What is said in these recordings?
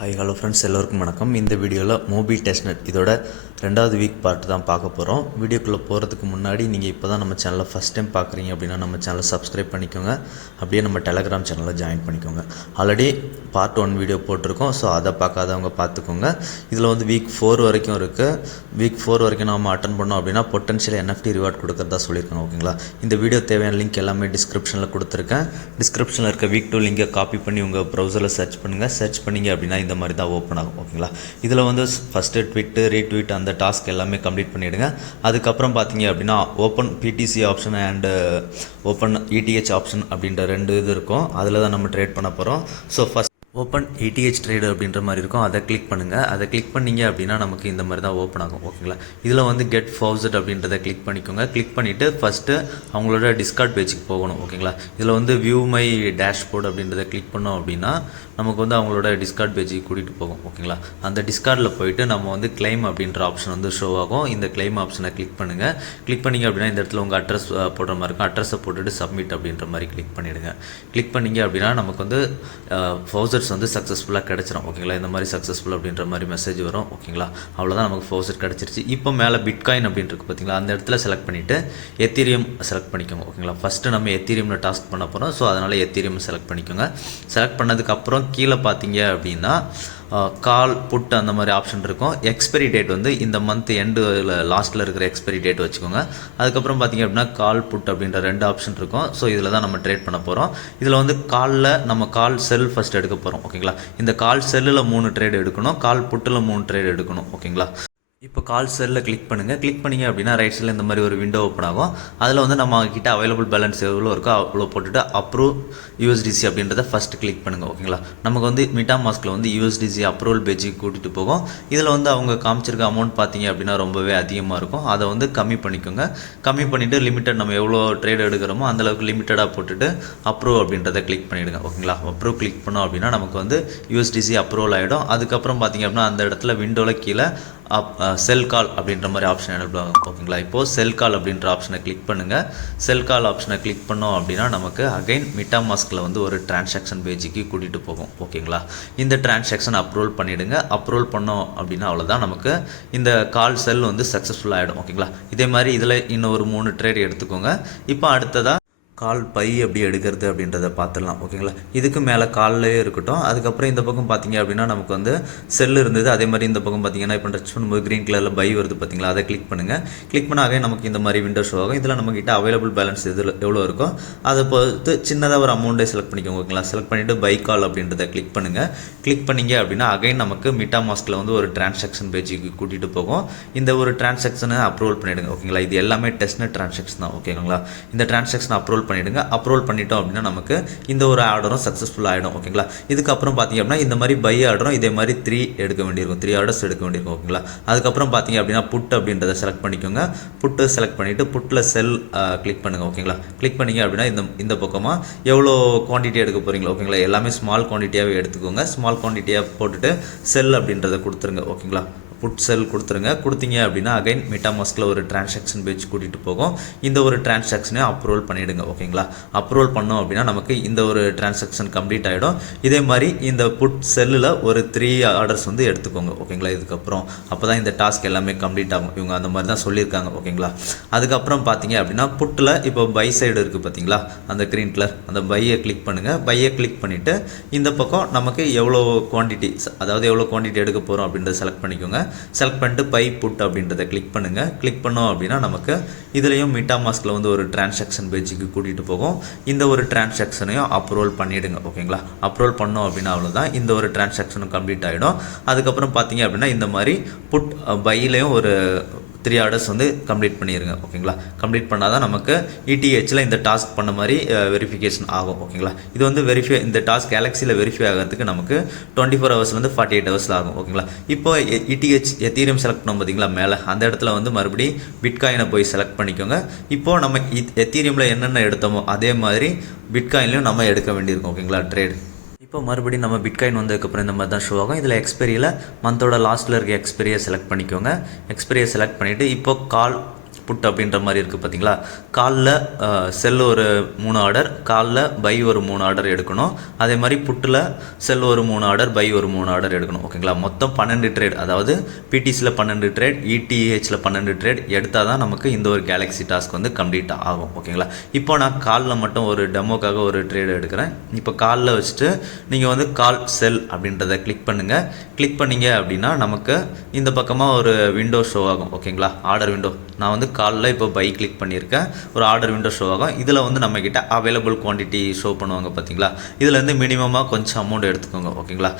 Hi hello friends, எல்லோருக்கும் வணக்கம். இந்த வீடியோவில் மோபி டெஸ்ட்நெட் இதோட 2வது வீக் பார்ட் தான் பார்க்க போகிறோம். வீடியோக்குள்ளே போகிறதுக்கு முன்னாடி நீங்கள் இப்போ தான் நம்ம சேனலை ஃபஸ்ட் டைம் பார்க்குறீங்க அப்படின்னா நம்ம சேனலை சப்ஸ்கிரைப் பண்ணிக்கோங்க. அப்படியே நம்ம டெலகிராம் சேனலில் ஜாயின் பண்ணிக்கோங்க. ஆல்ரெடி பார்ட் 1 வீடியோ போட்டிருக்கோம், ஸோ அதை பார்க்காதவங்க பார்த்துக்கோங்க. இதில் வந்து வீக் 4 வரைக்கும் இருக்குது. வீக் 4 வரைக்கும் நம்ம அட்டன் பண்ணோம் அப்படின்னா பொட்டன்ஷியல் NFT ரிவார்ட் கொடுக்குறதா சொல்லியிருக்காங்க. ஓகேங்களா, இந்த வீடியோ தேவையான லிங்க் எல்லாமே டிஸ்கிரிப்ஷனில் கொடுத்துருக்கேன். டிஸ்கிரிப்ஷனில் இருக்க வீக் 2 லிங்கை காப்பி பண்ணி உங்கள் ப்ரௌசரில் சர்ச் பண்ணுங்கள். சர்ச் பண்ணிங்க அப்படின்னா இந்த மாதிரி தான் ஓப்பன் ஆகும். ஓகேங்களா, இதில் வந்து ஃபஸ்ட்டு ட்விட்டு ரீட்வீட் அந்த டாஸ்க் எல்லாமே கம்ப்ளீட் பண்ணிவிடுங்க. அதுக்கப்புறம் பார்த்தீங்க அப்படின்னா open PTC option and open ETH option அப்படின்ற 2 இது இருக்கும். அதில் தான் நம்ம ட்ரேட் பண்ண போகிறோம். So first open ETH trade அப்படின்ற மாதிரி இருக்கும். அதை கிளிக் பண்ணுங்கள். அதை கிளிக் பண்ணிங்க அப்படின்னா நமக்கு இந்த மாதிரி தான் ஓப்பன் ஆகும். ஓகேங்களா, இதில் வந்து கெட் ஃபவுசட் அப்படின்றத கிளிக் பண்ணிக்கோங்க. கிளிக் பண்ணிவிட்டு ஃபஸ்ட்டு அவங்களோட டிஸ்கார்ட் பேஜுக்கு போகணும். ஓகேங்களா, இதில் வந்து வியூ மை டேஷ்போர்ட் அப்படின்றத கிளிக் பண்ணோம் அப்படின்னா நமக்கு வந்து அவங்களோட டிஸ்கார்ட் பேஜுக்கு கூட்டிகிட்டு போகும். ஓகேங்களா, அந்த டிஸ்கார்டில் போயிட்டு நம்ம வந்து கிளைம் அப்படின்ற ஆப்ஷன் வந்து ஷோ ஆகும். இந்த கிளைம் ஆப்ஷனை கிளிக் பண்ணுங்கள். கிளிக் பண்ணிங்க அப்படின்னா இந்த இடத்துல உங்கள் அட்ரஸ் போடுற மாதிரி இருக்கும். அட்ரஸை போட்டுட்டு சப்மிட் அப்படின்ற மாதிரி கிளிக் பண்ணிவிடுங்க. கிளிக் பண்ணிங்க அப்படின்னா நமக்கு வந்து ஃபவுசட் வந்து சக்ஸஸ்ஃபுல்லாக கிடச்சிரும். ஓகேங்களா, இந்த மாதிரி சக்ஸஸ்ஃபுல் அப்படின்ற மாதிரி மெசேஜ் வரும். ஓகேங்களா, அவ்வளோதான், நமக்கு ஃபவுசட் கிடச்சிருச்சு. இப்போ மேலே பிட்காயின் அப்படின்றது பார்த்தீங்களா, அந்த இடத்துல செலக்ட் பண்ணிவிட்டு எத்தீரியம் செலக்ட் பண்ணிக்கோங்க. ஓகேங்களா, ஃபஸ்ட்டு நம்ம எத்தீரியமில் டாஸ்க் பண்ண போகிறோம். ஸோ அதனால் எத்தீரியம் செலக்ட் பண்ணிக்கோங்க. செலக்ட் பண்ணதுக்கப்புறம் கீழே பார்த்தீங்க அப்படின்னா கால் புட் அந்த மாதிரி ஆப்ஷன் இருக்கும். எக்ஸ்பைரி டேட் வந்து இந்த மந்த் எண்டில் லாஸ்ட்டில் இருக்கிற எக்ஸ்பைரி டேட் வச்சுக்கோங்க. அதுக்கப்புறம் பார்த்தீங்க அப்படின்னா கால் புட் அப்படின்ற 2 ஆப்ஷன் இருக்கும். ஸோ இதில் தான் நம்ம ட்ரேட் பண்ண போகிறோம். இதில் வந்து நம்ம கால் செல் ஃபஸ்ட் எடுக்க போகிறோம். ஓகேங்களா, இந்த கால் செல்லில் 3 ட்ரேட் எடுக்கணும், கால் புட்டில் 3 ட்ரேட் எடுக்கணும். ஓகேங்களா, இப்போ கால் செல்லில் கிளிக் பண்ணுங்கள். கிளிக் பண்ணிங்க அப்படின்னா ரைட் சைடில் இந்த மாதிரி ஒரு விண்டோ ஓப்பன் ஆகும். அதில் வந்து நம்ம கிட்ட அவைலபிள் பேலன்ஸ் எவ்வளோ இருக்கோ அவ்வளோ போட்டுட்டு அப்ரூவ் USDC அப்படின்றத ஃபஸ்ட்டு கிளிக் பண்ணுங்கள். ஓகேங்களா, நமக்கு வந்து MetaMaskல வந்து USDC அப்ரூவல் பேஜுக்கு கூட்டிகிட்டு போகும். இதில் வந்து அவங்க காமிச்சிருக்க அமௌண்ட் பார்த்தீங்க அப்படின்னா ரொம்பவே அதிகமாக இருக்கும். அதை வந்து கம்மி பண்ணிக்கோங்க. கம்மி பண்ணிவிட்டு லிமிட்டட் நம்ம எவ்வளோ ட்ரேட் எடுக்கிறோமோ அந்தளவுக்கு லிமிட்டடாக போட்டுட்டு அப்ரூவ் அப்படின்றத கிளிக் பண்ணிவிடுங்க. ஓகேங்களா, அப்ரூவ் கிளிக் பண்ணோம் அப்படின்னா நமக்கு வந்து USDC அப்ரூவல் ஆகிடும். அதுக்கப்புறம் பார்த்தீங்க அப்படின்னா அந்த இடத்துல விண்டோவில் கீழே செல் கால் அப்படின்ற மாதிரி ஆப்ஷன் எனபிள் ஆகும். ஓகேங்களா, இப்போது செல் கால் அப்படின்ற ஆப்ஷனை கிளிக் பண்ணுங்கள். செல் கால் ஆப்ஷனை கிளிக் பண்ணோம் அப்படின்னா நமக்கு அகைன் MetaMaskல வந்து ஒரு டிரான்சாக்ஷன் பேஜுக்கு கூட்டிகிட்டு போகும். ஓகேங்களா, இந்த டிரான்சாக்ஷன் அப்ரூவல் பண்ணிவிடுங்க. அப்ரூவல் பண்ணோம் அப்படின்னா அவ்வளோதான், நமக்கு இந்த கால் செல் வந்து சக்ஸஸ்ஃபுல் ஆகிடும். ஓகேங்களா, இதே மாதிரி இதில் இன்னும் ஒரு 3 ட்ரேட் எடுத்துக்கோங்க. இப்போ அடுத்ததாக கால் பை எப்படி எடுக்கிறது அப்படின்றத பார்த்துடலாம். ஓகேங்களா, இதுக்கு மேலே கால்லே இருக்கட்டும். அதுக்கப்புறம் இந்த பக்கம் பார்த்தீங்க அப்படின்னா நமக்கு வந்து செல் இருந்தது. அதே மாதிரி இந்த பக்கம் பார்த்தீங்கன்னா இப்போ டச் பண்ணும்போது க்ரீன் கலரில் பை வருது பார்த்தீங்களா, அதை கிளிக் பண்ணுங்கள். கிளிக் பண்ணாவே நமக்கு இந்த மாதிரி விண்டோ ஷோ ஆகும். இதில் நம்மக்கிட்ட அவைலபிள் பேலன்ஸ் எவ்வளோ இருக்கோ அதை பொறுத்து சின்னதாக ஒரு அமௌண்ட்டை செலக்ட் பண்ணிக்கோங்க. ஓகேங்களா, செலக்ட் பண்ணிவிட்டு பை கால் அப்படின்றத கிளிக் பண்ணுங்கள். கிளிக் பண்ணிங்க அப்படின்னா அகைன் நமக்கு MetaMaskல வந்து ஒரு டிரான்சாக்ஷன் பேஜுக்கு கூட்டிகிட்டு போகும். இந்த ஒரு டிரான்சாக்ஷனை அப்ரூவல் பண்ணிவிடுங்க. ஓகேங்களா, இது எல்லாமே டெஸ்ட்நெட் டிரான்சாக்ஷன் தான். ஓகேங்களா, இந்த டிரான்சாக்ஷன் அப்ரூவல் பண்ணிவிடுங்க. அப்ரூவல் பண்ணிட்டோம் அப்படின்னா நமக்கு இந்த ஒரு ஆர்டரும் சக்ஸஸ்ஃபுல் ஆகிடும். ஓகேங்களா, இதுக்கப்புறம் பார்த்தீங்க அப்படின்னா இந்த மாதிரி பை ஆர்டரும் இதே மாதிரி 3 எடுக்க வேண்டியிருக்கும். 3 ஆர்டர்ஸ் எடுக்க வேண்டியிருக்கும். ஓகேங்களா, அதுக்கப்புறம் பார்த்தீங்க அப்படின்னா புட் அப்படின்றத செலக்ட் பண்ணிக்கோங்க. புட்டு செலக்ட் பண்ணிவிட்டு புட்டில் செல் கிளிக் பண்ணுங்கள். ஓகேங்களா, கிளிக் பண்ணிங்க அப்படின்னா இந்த பக்கமாக எவ்வளோ குவான்டிட்டி எடுக்க போகிறீங்களா. ஓகேங்களா, எல்லாமே ஸ்மால் குவான்டிட்டியாகவே எடுத்துக்கோங்க. ஸ்மால் குவான்டிட்டியாக போட்டுட்டு செல் அப்படின்றத கொடுத்துருங்க. ஓகேங்களா, புட் செல் கொடுத்துருங்க. கொடுத்தீங்க அப்படின்னா அகைன் MetaMaskல ஒரு டிரான்சாக்ஷன் பேஜ் கூட்டிகிட்டு போகும். இந்த ஒரு டிரான்சாக்ஷனை அப்ரூவல் பண்ணிவிடுங்க. ஓகேங்களா, அப்ரூவல் பண்ணோம் அப்படின்னா நமக்கு இந்த ஒரு டிரான்சாக்ஷன் கம்ப்ளீட் ஆகிடும். இதே மாதிரி இந்த புட் செல்லில் ஒரு 3 ஆர்டர்ஸ் வந்து எடுத்துக்கோங்க. ஓகேங்களா, இதுக்கப்புறம் அப்போ தான் இந்த டாஸ்க் எல்லாமே கம்ப்ளீட் ஆகும். இவங்க அந்த மாதிரி தான் சொல்லியிருக்காங்க. ஓகேங்களா, அதுக்கப்புறம் பார்த்தீங்க அப்படின்னா புட்டில் இப்போ பை சைடு இருக்குது பார்த்தீங்களா, அந்த க்ரீன் கலர் அந்த பையை கிளிக் பண்ணுங்கள். பையை கிளிக் பண்ணிவிட்டு இந்த பக்கம் நமக்கு எவ்வளோ குவான்டிட்டி, அதாவது எவ்வளோ குவான்டிட்டி எடுக்க போகிறோம் அப்படின்றத செலக்ட் பண்ணிக்கோங்க. செலக்ட் பண்ணிட்டு பை புட் அப்படின்றத கிளிக் பண்ணுங்கள். கிளிக் பண்ணோம் அப்படின்னா நமக்கு இதுலேயும் MetaMaskல வந்து ஒரு டிரான்சாக்ஷன் பேஜுக்கு கூட்டிகிட்டு போகும். இந்த ஒரு டிரான்சாக்ஷனையும் அப்ரூவல் பண்ணிவிடுங்க. ஓகேங்களா, அப்ரூவல் பண்ணோம் அப்படின்னா அவ்வளோதான், இந்த ஒரு டிரான்சாக்ஷனும் கம்ப்ளீட் ஆகிடும். அதுக்கப்புறம் பார்த்தீங்க அப்படின்னா இந்த மாதிரி புட் பையிலையும் ஒரு 3 ஆர்டர்ஸ் வந்து கம்ப்ளீட் பண்ணிடுங்க. ஓகேங்களா, கம்ப்ளீட் பண்ணால் தான் நமக்கு ETHல இந்த டாஸ்க் பண்ண மாதிரி வெரிஃபிகேஷன் ஆகும். ஓகேங்களா, இது வந்து இந்த டாஸ்க் கேலக்ஸியில் வெரிஃபை ஆகிறதுக்கு நமக்கு 24 ஹவர்ஸ்லேருந்து 48 ஹவர்ஸில் ஆகும். ஓகேங்களா, இப்போ ETH எத்தீரியம் செலக்ட் பண்ணோம் பார்த்தீங்களா மேலே, அந்த இடத்துல வந்து மறுபடியும் பிட்காயினை போய் செலக்ட் பண்ணிக்கோங்க. இப்போது நம்ம எத்தீரியமில் என்னென்ன எடுத்தோமோ அதே மாதிரி பிட்காயின்லையும் நம்ம எடுக்க வேண்டியிருக்கும். ஓகேங்களா, ட்ரேட் இப்போ மறுபடியும் நம்ம பிட்காயின் வந்ததுக்கப்புறம் இந்த மாதிரி தான் ஷோ ஆகும். இதில் எக்ஸ்பைரியில் மந்தோட லாஸ்ட்டில் இருக்க எக்ஸ்பைரியை செலக்ட் பண்ணிக்கோங்க. எக்ஸ்பைரியை செலக்ட் பண்ணிவிட்டு இப்போ கால் புட் அப்படின்ற மாதிரி இருக்குது பார்த்தீங்களா. காலில் செல் ஒரு 3 ஆர்டர், காலில் பை ஒரு 3 ஆர்டர் எடுக்கணும். அதே மாதிரி புட்டில் செல் ஒரு 3 ஆர்டர், பை ஒரு 3 ஆர்டர் எடுக்கணும். ஓகேங்களா. மொத்தம் 12 ட்ரேட், அதாவது பிடிசியில் 12 ட்ரேட், இடிஹெச்சில் 12 ட்ரேட் எடுத்தால் தான் நமக்கு இந்த ஒரு கேலக்ஸி டாஸ்க் வந்து கம்ப்ளீட் ஆகும். ஓகேங்களா. இப்போ நான் காலில் மட்டும் ஒரு டெமோக்காக ஒரு ட்ரேட் எடுக்கிறேன். இப்போ காலில் வச்சுட்டு நீங்கள் வந்து கால் செல் அப்படின்றத கிளிக் பண்ணுங்கள். கிளிக் பண்ணிங்க அப்படின்னா நமக்கு இந்த பக்கமாக ஒரு விண்டோ ஷோ ஆகும். ஓகேங்களா. ஆர்டர் விண்டோ, நான் வந்து காலில் இப்போ பை கிளிக் பண்ணியிருக்கேன். ஒரு ஆர்டர் விண்டோ ஷோ ஆகும். இதில் வந்து நம்மக்கிட்ட அவைலபிள் குவான்டிட்டி ஷோ பண்ணுவாங்க பார்த்தீங்களா. இதில் வந்து மினிமமாக கொஞ்சம் அமௌண்ட் எடுத்துக்கோங்க. ஓகேங்களா.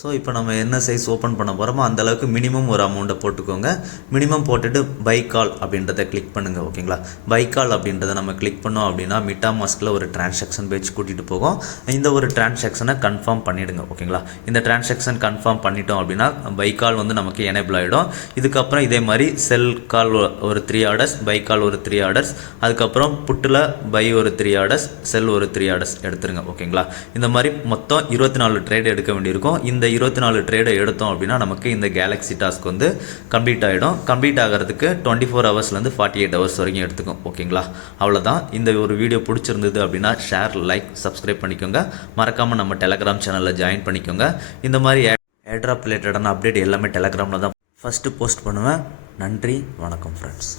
ஸோ இப்போ நம்ம என்ன சைஸ் ஓப்பன் பண்ண போகிறோமோ அந்தளவுக்கு மினிமம் ஒரு அமௌண்ட்டை போட்டுக்கோங்க. மினிமம் போட்டுட்டு பை கால் அப்படின்றத கிளிக் பண்ணுங்கள். ஓகேங்களா. பை கால் அப்படின்றத நம்ம கிளிக் பண்ணோம் அப்படின்னா MetaMaskல ஒரு டிரான்சாக்ஷன் பேஜ் கூட்டிகிட்டு போகும். இந்த ஒரு டிரான்சாக்ஷனை கன்ஃபார்ம் பண்ணிவிடுங்க. ஓகேங்களா. இந்த டிரான்சாக்ஷன் கன்ஃபார்ம் பண்ணிட்டோம் அப்படின்னா பை கால் வந்து நமக்கு எனேபிள் ஆகிடும். இதுக்கப்புறம் இதே மாதிரி செல் கால் ஒரு 3 ஆர்டர்ஸ், பை கால் ஒரு 3 ஆர்டர்ஸ், அதுக்கப்புறம் புட்டில் பை ஒரு 3 ஆர்டர்ஸ், செல் ஒரு 3 ஆர்டர்ஸ் எடுத்துருங்க. ஓகேங்களா. இந்த மாதிரி மொத்தம் 24 ட்ரேட் எடுக்க வேண்டியிருக்கும். இந்த 24 ட்ரேடை எடுத்தோம் அப்படின்னா நமக்கு இந்த கேலக்ஸி டாஸ்க் வந்து கம்ப்ளீட் ஆகிடும். கம்ப்ளீட் ஆகிறதுக்கு 24 ஹவர்ஸ்லேருந்து 48 ஹவர்ஸ் வரைக்கும் எடுத்துக்கும். ஓகேங்களா. அவ்வளோதான். இந்த ஒரு வீடியோ பிடிச்சிருந்தது அப்படின்னா ஷேர், லைக், சப்ஸ்கிரைப் பண்ணிக்கோங்க. மறக்காமல் நம்ம டெலகிராம் சேனலில் ஜாயின் பண்ணிக்கோங்க. இந்த மாதிரி ஏர்ட்ராப் ரிலேட்டடான அப்டேட் எல்லாமே டெலகிராமில் தான் ஃபஸ்ட்டு போஸ்ட் பண்ணுவேன். நன்றி, வணக்கம் ஃப்ரெண்ட்ஸ்.